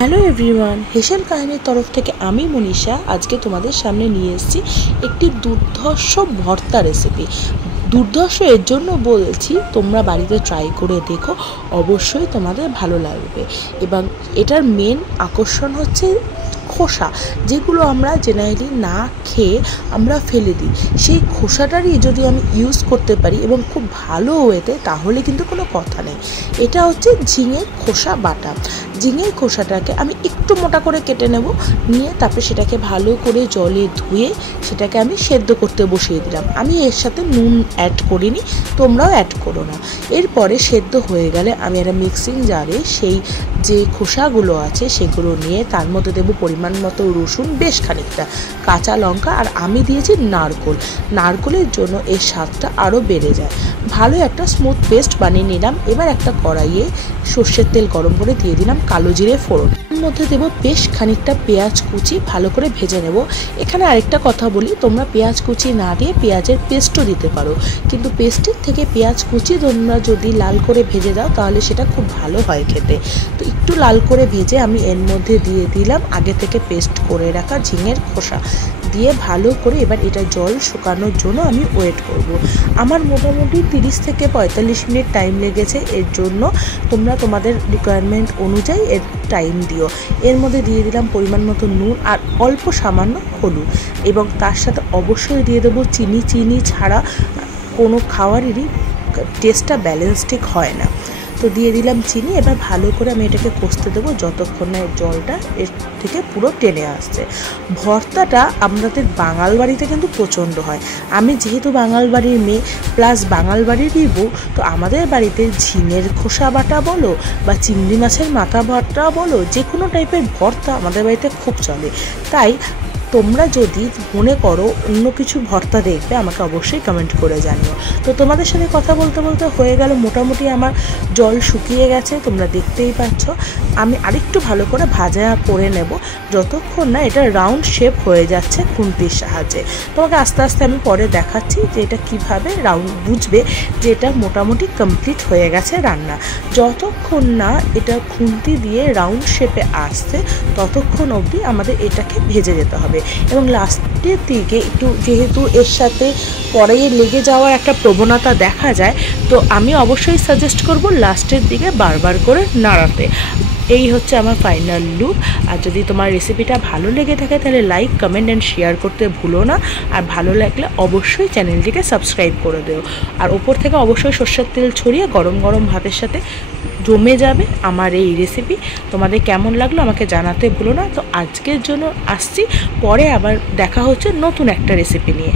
Hello everyone, হেসেল কাহিনীর তরফ থেকে আমি মনীষা আজকে তোমাদের সামনে নিয়ে এসেছি একটি দুর্ধর্ষ ভর্তা রেসিপি। দুর্ধর্ষ এর জন্য বলছি, তোমরা বাড়িতে ট্রাই করে দেখো, অবশ্যই তোমাদের ভালো লাগবে। এবং এটার মেন আকর্ষণ হচ্ছে খোসা, যেগুলো আমরা জেনারেলি না খেয়ে আমরা ফেলে দিই, সেই খোসাটারই যদি আমি ইউজ করতে পারি এবং খুব ভালো ওয়েতে, তাহলে কিন্তু কোনো কথা নেই। এটা হচ্ছে ঝিঙের খোসা বাটা। ঝিঙের খোসাটাকে আমি একটু মোটা করে কেটে নেব, নিয়ে তারপরে সেটাকে ভালো করে জলে ধুয়ে সেটাকে আমি সেদ্ধ করতে বসিয়ে দিলাম। আমি এর সাথে নুন অ্যাড করিনি, তোমরাও অ্যাড করো না। এরপরে সেদ্ধ হয়ে গেলে আমি একটা মিক্সিং জারে সেই যে খোসাগুলো আছে সেগুলো নিয়ে তার মধ্যে দেবো পরিমাণ মতো রসুন, বেশ খানিকটা কাঁচা লঙ্কা, আর আমি দিয়েছি নারকোল। নারকোলের জন্য এর স্বাদটা আরও বেড়ে যায়। ভালো একটা স্মুথ পেস্ট বানিয়ে নিলাম। এবার একটা কড়াইয়ে সর্ষের তেল গরম করে দিয়ে দিলাম কালো জিরে ফোড়ন। এর মধ্যে দেবো বেশ খানিকটা পেঁয়াজ কুচি, ভালো করে ভেজে নেব। এখানে আরেকটা কথা বলি, তোমরা পেঁয়াজ কুচি না দিয়ে পেঁয়াজের পেস্টও দিতে পারো, কিন্তু পেস্টের থেকে পেঁয়াজ কুচি তোমরা যদি লাল করে ভেজে দাও তাহলে সেটা খুব ভালো হয় খেতে। তো একটু লাল করে ভেজে আমি এর মধ্যে দিয়ে দিলাম আগে থেকে পেস্ট করে রাখা ঝিঙের খোসা, দিয়ে ভালো করে এবার এটা জল শুকানোর জন্য আমি ওয়েট করব। আমার মোটামুটি 30 থেকে 45 মিনিট টাইম লেগেছে। এর জন্য তোমরা তোমাদের রিকোয়ারমেন্ট অনুযায়ী এর টাইম দিও। এর মধ্যে দিয়ে দিলাম পরিমাণ মতো নুন আর অল্প সামান্য হলুদ, এবং তার সাথে অবশ্যই দিয়ে দেবো চিনি। চিনি ছাড়া কোনো খাবারেরই টেস্টটা ব্যালেন্স ঠিক হয় না। তো দিয়ে দিলাম চিনি। এবার ভালো করে আমি এটাকে কষতে দেবো যতক্ষণ না জলটা এর থেকে পুরো টেনে আসছে। ভর্তাটা আমাদের বাঙাল বাড়িতে কিন্তু প্রচণ্ড হয়। আমি যেহেতু বাঙাল বাড়ির মেয়ে প্লাস বাঙাল বাড়িরই বউ, তো আমাদের বাড়িতে ঝিঙের খোসা বাটা বলো বা চিংড়ি মাছের মাথা ভর্তা বলো, যে কোনো টাইপের ভর্তা আমাদের বাড়িতে খুব চলে। তাই তোমরা যদি মনে করো অন্য কিছু ভর্তা দেখবে, আমাকে অবশ্যই কমেন্ট করে জানিও। তো তোমাদের সাথে কথা বলতে বলতে হয়ে গেল, মোটামুটি আমার জল শুকিয়ে গেছে, তোমরা দেখতেই পাচ্ছ। আমি আরেকটু ভালো করে ভাজা করে নেব যতক্ষণ না এটা রাউন্ড শেপ হয়ে যাচ্ছে খুন্তির সাহায্যে। তোমাকে আস্তে আস্তে আমি পরে দেখাচ্ছি যে এটা কীভাবে রাউন্ড বুঝবে যে এটা মোটামুটি কমপ্লিট হয়ে গেছে রান্না। যতক্ষণ না এটা খুন্তি দিয়ে রাউন্ড শেপে আসছে ততক্ষণ অবধি আমাদের এটাকে ভেজে যেতে হবে। এবং লাস্টের দিকে একটু, যেহেতু এর সাথে কড়াইয়ে লেগে যাওয়ার একটা প্রবণতা দেখা যায়, তো আমি অবশ্যই সাজেস্ট করব লাস্টের দিকে বারবার করে নাড়াতে। এই হচ্ছে আমার ফাইনাল লুক। আর যদি তোমার রেসিপিটা ভালো লেগে থাকে তাহলে লাইক, কমেন্ট অ্যান্ড শেয়ার করতে ভুলো না। আর ভালো লাগলে অবশ্যই চ্যানেলটিকে সাবস্ক্রাইব করে দিও। আর ওপর থেকে অবশ্যই সর্ষের তেল ছড়িয়ে গরম গরম ভাতের সাথে জমে যাবে আমার এই রেসিপি। তোমাদের কেমন লাগলো আমাকে জানাতে ভুলো না। তো আজকের জন্য আসছি, পরে আবার দেখা হচ্ছে নতুন একটা রেসিপি নিয়ে।